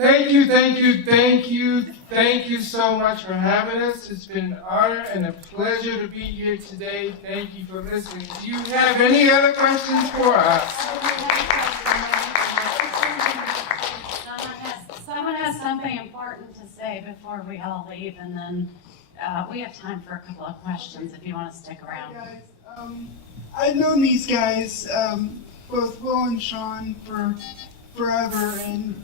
Thank you so much for having us. It's been an honor and a pleasure to be here today. Thank you for listening. Do you have any other questions for us? Someone has something important to say before we all leave, and then we have time for a couple of questions if you want to stick around. Hi guys, I've known these guys, both Will and Sean, for forever, and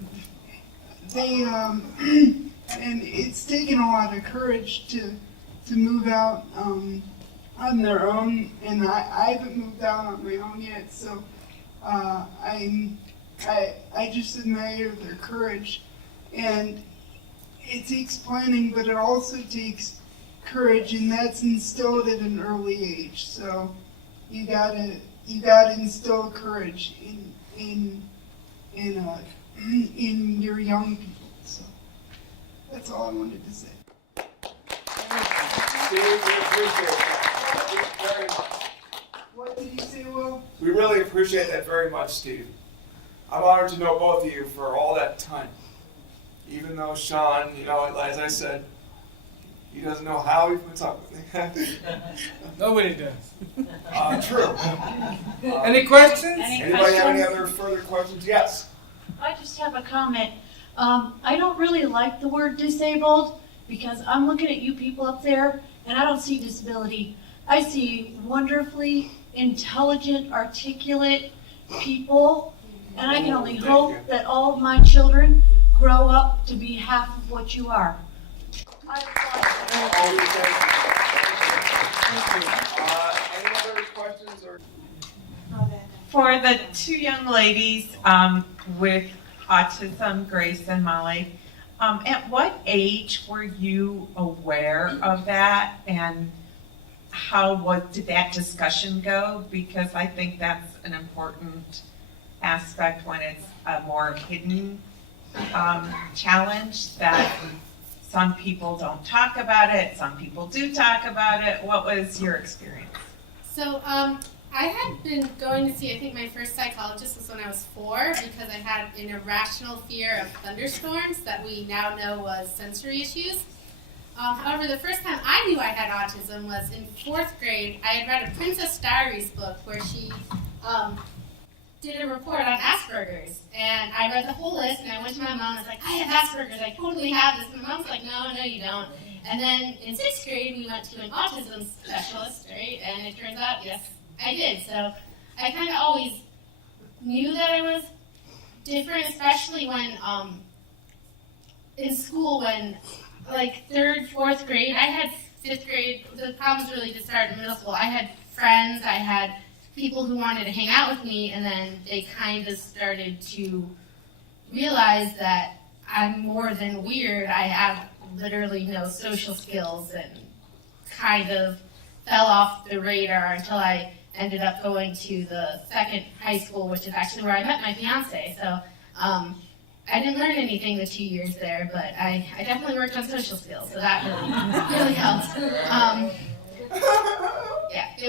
they, and it's taken a lot of courage to move out on their own, and I haven't moved out on my own yet, so I just admire their courage, and it takes planning, but it also takes courage, and that's instilled at an early age. So you gotta instill courage in your young people. So that's all I wanted to say. Steve, we appreciate that very much. What did you say, Will? We really appreciate that very much, Steve. I'm honored to know both of you for all that time. Even though Sean, as I said, he doesn't know how he puts up with me. Nobody does. True. Any questions? Anybody have any other further questions? Yes. I just have a comment. I don't really like the word disabled because I'm looking at you people up there and I don't see disability. I see wonderfully intelligent, articulate people, and I can only hope that all of my children grow up to be half of what you are. Any other questions or? For the two young ladies with autism, Grace and Molly, at what age were you aware of that, and did that discussion go? Because I think that's an important aspect when it's a more hidden challenge, that some people don't talk about it, some people do talk about it. What was your experience? So I had been going to see, I think my first psychologist was when I was 4, because I had an irrational fear of thunderstorms that we now know was sensory issues. However, the first time I knew I had autism was in 4th grade. I had read a Princess Diaries book where she did a report on Asperger's, and I read the whole list, and I went to my mom and I was like, I have Asperger's, I totally have this, and my mom's like, no, you don't. And then in 6th grade, we went to an autism specialist, right, and it turns out, yes, I did. So I kind of always knew that I was different, especially when in school, when like 3rd, 4th grade, I had 5th grade, the problems really just started in middle school. I had friends, I had people who wanted to hang out with me, and then they kind of started to realize that I'm more than weird. I have literally no social skills, and kind of fell off the radar until I ended up going to the 2nd high school, which is actually where I met my fiance. So I didn't learn anything the 2 years there, but I definitely worked on social skills, so that really helped. Yeah, it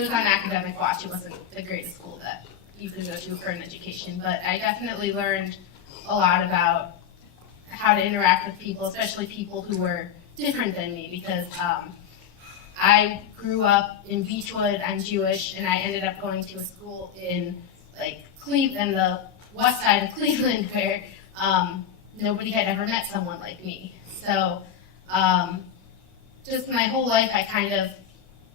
was on academic watch. It wasn't the greatest school that you could go to for an education, but I definitely learned a lot about how to interact with people, especially people who were different than me, because I grew up in Beechwood. I'm Jewish, and I ended up going to a school in Cleveland, the west side of Cleveland, where nobody had ever met someone like me. So just my whole life,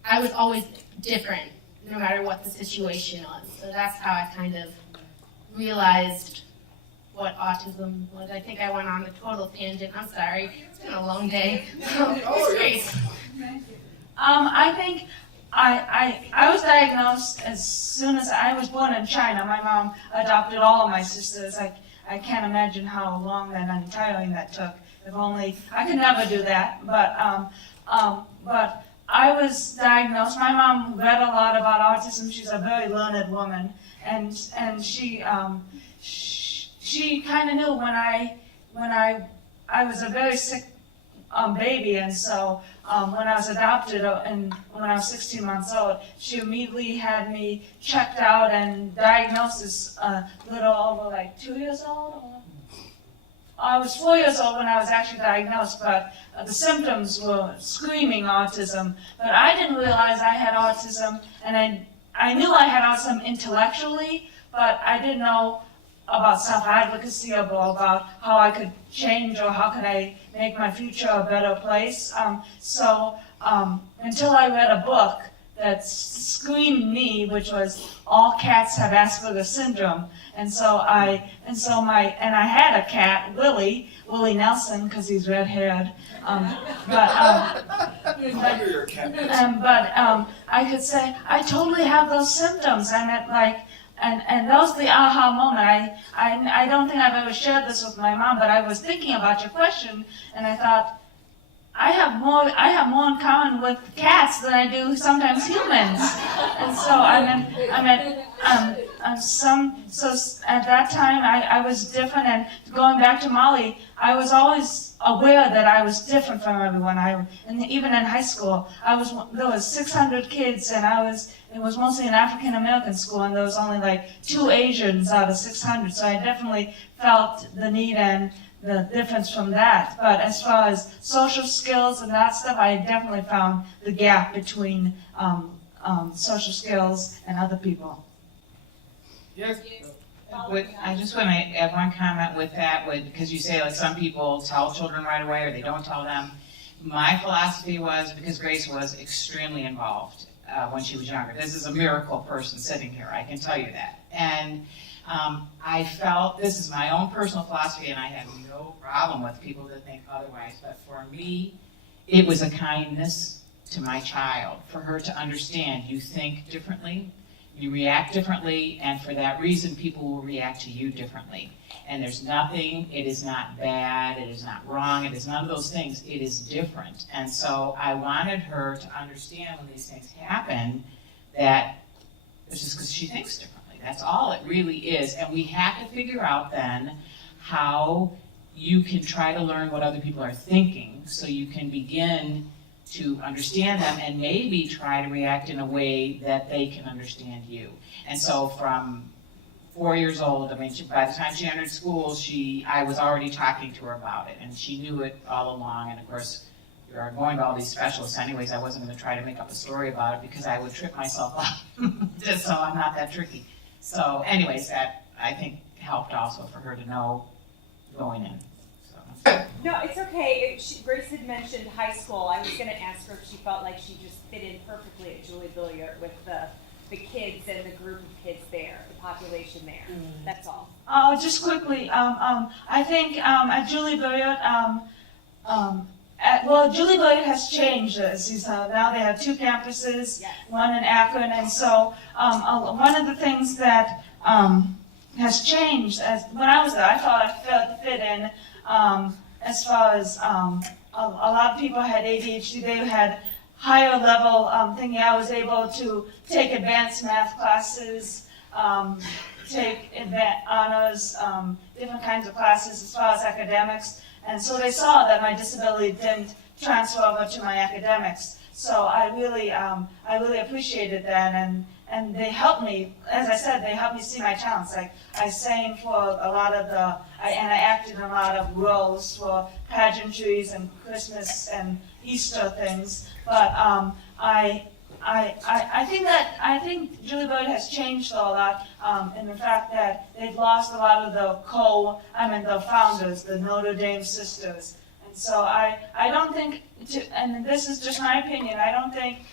I was always different, no matter what the situation was. So that's how I kind of realized what autism was. I think I went on a total tangent. I'm sorry. It's been a long day. It's great. I think I was diagnosed as soon as I was born in China. My mom adopted all of my sisters. I can't imagine how long and untiring that took. If only I could never do that. But I was diagnosed. My mom read a lot about autism. She's a very learned woman, and she kind of knew when I was a very sick baby, and so when I was adopted and when I was 16 months old, she immediately had me checked out and diagnosed as a little over 2 years old. I was 4 years old when I was actually diagnosed, but the symptoms were screaming autism. But I didn't realize I had autism, and I knew I had autism intellectually, but I didn't know about self-advocacy or about how I could change or how could I make my future a better place. Until I read a book that screamed me, which was All Cats Have Asperger's Syndrome. And I had a cat, Willie Nelson, because he's red-haired. Under your cat. I could say, I totally have those symptoms, and that was the aha moment. I don't think I've ever shared this with my mom, but I was thinking about your question, and I thought, I have more in common with cats than I do sometimes humans. And so at that time I was different, and going back to Molly, I was always aware that I was different from everyone. And even in high school, there was 600 kids, and it was mostly an African American school, and there was only like 2 Asians out of 600. So I definitely felt the need and the difference from that. But as far as social skills and that stuff, I definitely found the gap between social skills and other people. Yes. I just want to add one comment with that, because you say like some people tell children right away or they don't tell them. My philosophy was, because Grace was extremely involved when she was younger. This is a miracle person sitting here, I can tell you that. And I felt, this is my own personal philosophy, and I have no problem with people that think otherwise, but for me, it was a kindness to my child, for her to understand you think differently, you react differently, and for that reason, people will react to you differently. And there's nothing, it is not bad, it is not wrong, it is none of those things, it is different. And so I wanted her to understand when these things happen, that it's just because she thinks differently. That's all it really is. And we have to figure out then how you can try to learn what other people are thinking so you can begin to understand them and maybe try to react in a way that they can understand you. And so from 4 years old, I mean, by the time she entered school, I was already talking to her about it, and she knew it all along. And of course, we are going to all these specialists anyways. I wasn't going to try to make up a story about it because I would trip myself up, just so I'm not that tricky. So anyways, that I think helped also for her to know going in. So. No, it's okay. Grace had mentioned high school. I was going to ask her if she felt like she just fit in perfectly at Julie Billiard with the kids and the group of kids there, the population there. That's all. Just quickly, I think at Julie Billiard, Julie Billiard has changed this. Now they have 2 campuses, Yes. one in Akron, and so one of the things that has changed, when I was there, I thought I fit in as far as a lot of people had ADHD, they had higher level thinking. I was able to take advanced math classes, take honors, different kinds of classes as far as academics. And so they saw that my disability didn't transfer over to my academics. So I really appreciated that, and they helped me. As I said, they helped me see my talents. Like I sang for a lot of I acted in a lot of roles for pageantries and Christmas and Easter things. But I think Julie Billiard has changed a lot in the fact that they've lost a lot of the founders, the Notre Dame sisters. And so I don't think, and this is just my opinion, I don't think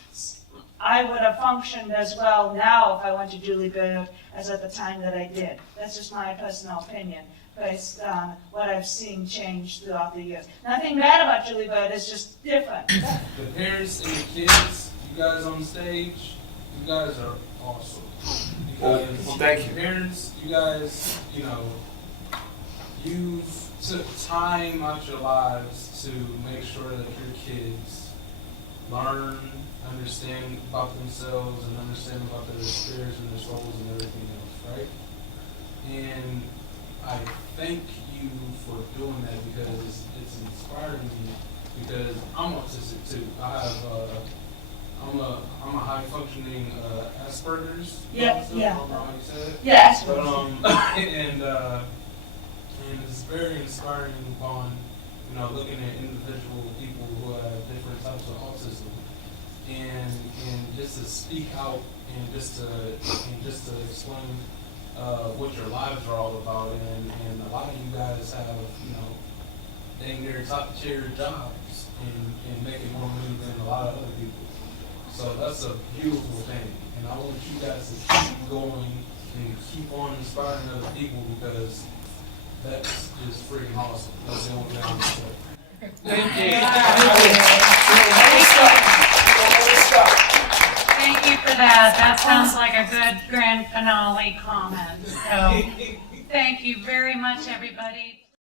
I would have functioned as well now if I went to Julie Billiard as at the time that I did. That's just my personal opinion, based on what I've seen change throughout the years. Nothing bad about Julie Billiard, it's just different. The parents and the kids, you guys on the stage, you guys are awesome. Well, thank you. Parents, you guys, you've took time out your lives to make sure that your kids learn, understand about themselves, and understand about their spirits and their souls and everything else, right? And I thank you for doing that because it's inspiring me. Because I'm autistic too. I'm a high functioning Asperger's. Yeah. I don't know how you say it. Yeah, Asperger's. But and it's very inspiring upon, looking at individual people who have different types of autism, and just to speak out and just to explain what your lives are all about, and a lot of you guys have, dang near top tier jobs and making more money than a lot of other people. So that's a beautiful thing, and I want you guys to keep going and keep on inspiring other people, because that's just freaking awesome. That's the only thing I'm gonna say. Thank you. Thank you for that. That sounds like a good grand finale comment. So, thank you very much, everybody.